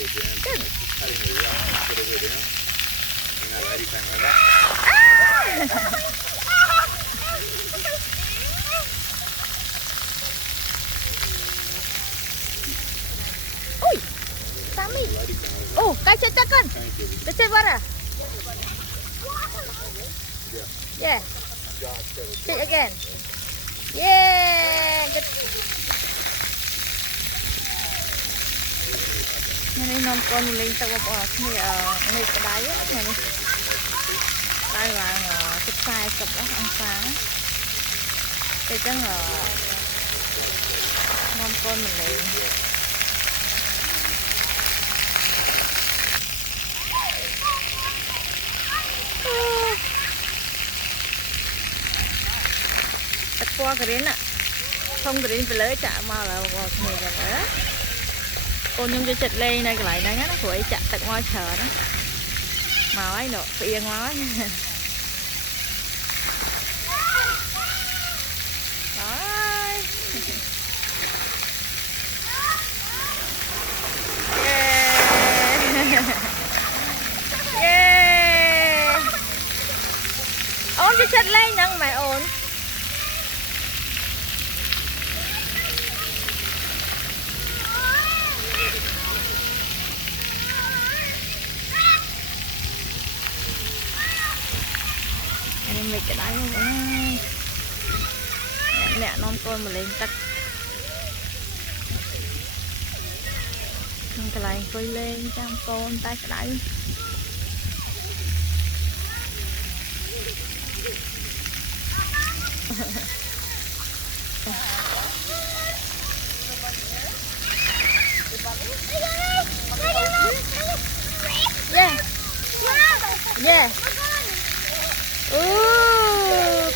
Good. Ui, Sammy. Oh, kacau kan? Kacau bara. Yeah. Take again. Yeah. Good. Này non con lên tao bỏ này này cái đáy á này đây là chụp sai sụp đó ăn phá cái chân là non con mình lên tắt qua cái đến ạ không cái đến phải lấy chạm mà là này là đấy cô nhung cho chật lên đây cái lại đây nó của chặt tận ngoài chờ đó màu ấy nọ yên quá yeah. Ôn cho chật lên nhưng mày ổn mẹ cái đáy không mẹ non con mà lên tắt cái này quay lên trăm con tay cái đáy yeah yeah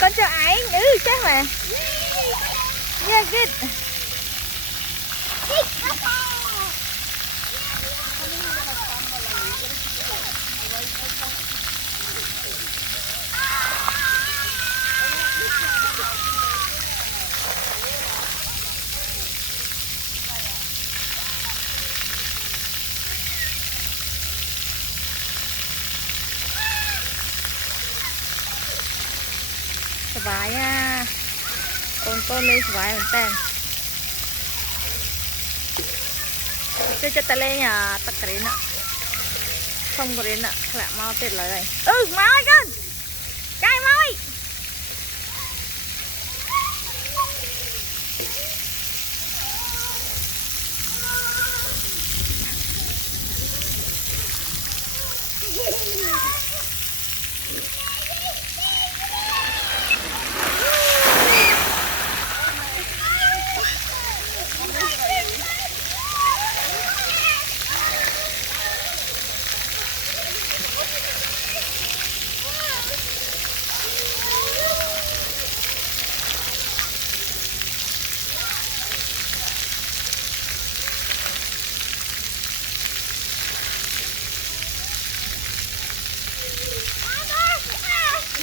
con cho ấy chắc mà yeah good vải con lên vải mình tên cho ta lên nhà tắt cái nè không có đến nè lại mau tết lại đây mau con cay mau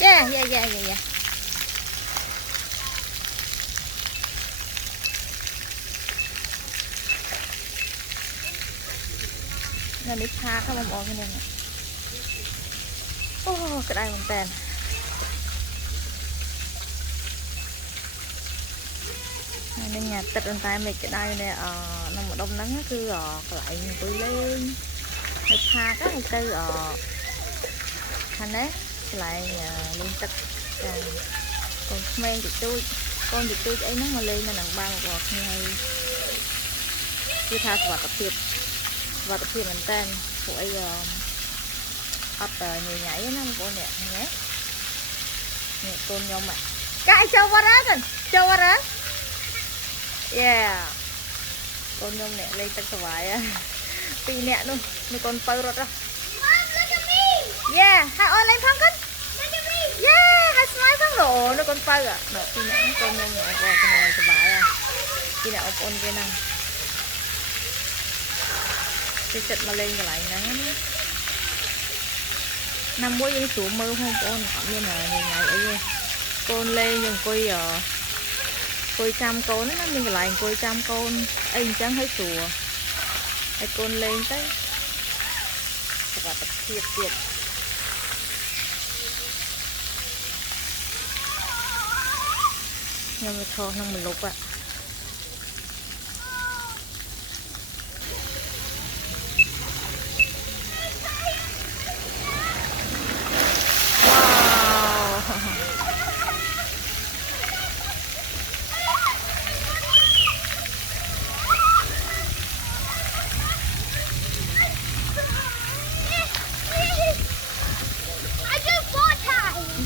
yeah. Nó đi pha các bông cái này nè. Ô, cái đây bằng tên. Nên nhà tịch bên tay mình cái đây nè, nó một đông nắng cứ lại tôi lên. Đi pha các hay tư thành đấy lại liên tục còn men thì tôi con thì tôi ấy nó mà lên mà nặng ba một gọt như này cứ tha và tập thiệp mình tên của ấy ấp người nhảy nó con nè nhé nè con nhau mà cái châu qua đó yeah con nhau nè lên tất cả vải tì nè luôn nó con phơi rồi đó yeah hai ơi lên phong cách yeah hai smile phong độ nó con phơi à nó tì nè con nhau nè qua cái này cái vải tì nè con cái này cái chật mà lên cái lại nắng năm mỗi những số mơ không con như là ngày ngày ấy con lên nhưng coi trăm con nó mình lại coi trăm con anh chẳng thấy sủa hay con lên tới và tập thiệt thiệt nhưng mà thôi nó mình lục ạ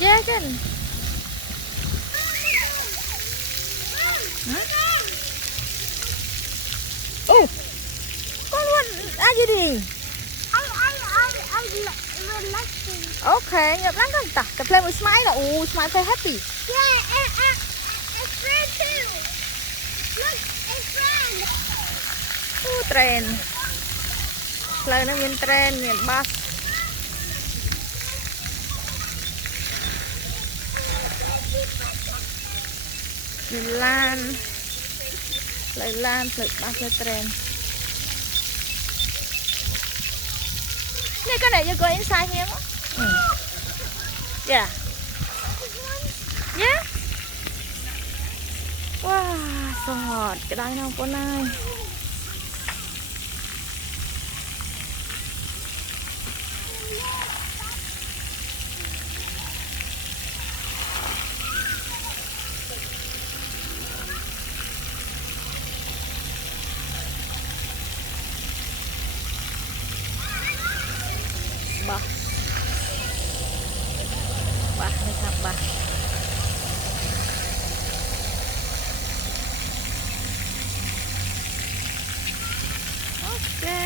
yeah chứ con luôn ai gì đi okay nhập lắm con ta the play with smile là smile play happy Yeah, it's red too. Look, it's red. train play nóមានtrainមានbusមានឡានផ្លូវឡានផ្លូវbus ផ្លូវ train នេះកណែ you go inside here yeah yeah វ៉ាសតក្តៅណាស់បងប្អូនអើយបាសនេះថាបាសអូខេ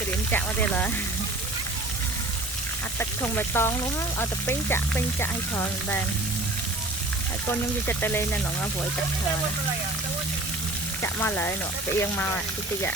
ក្រៀមចាក់មកទៀតឡើយអាទឹកធុងបៃតងនោះអត់ទៅពេញចាក់ឲ្យច្រើនដែរ ហើយកូនខ្ញុំយកចិត្តទៅលេងនៅក្នុងព្រោះទឹកច្រើនចាក់មកឡើយនោះផ្អៀងមកតិចតិចច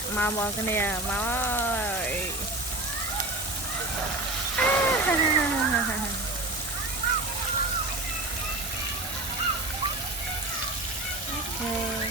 ាក់មកមកគ្នាមក Okay.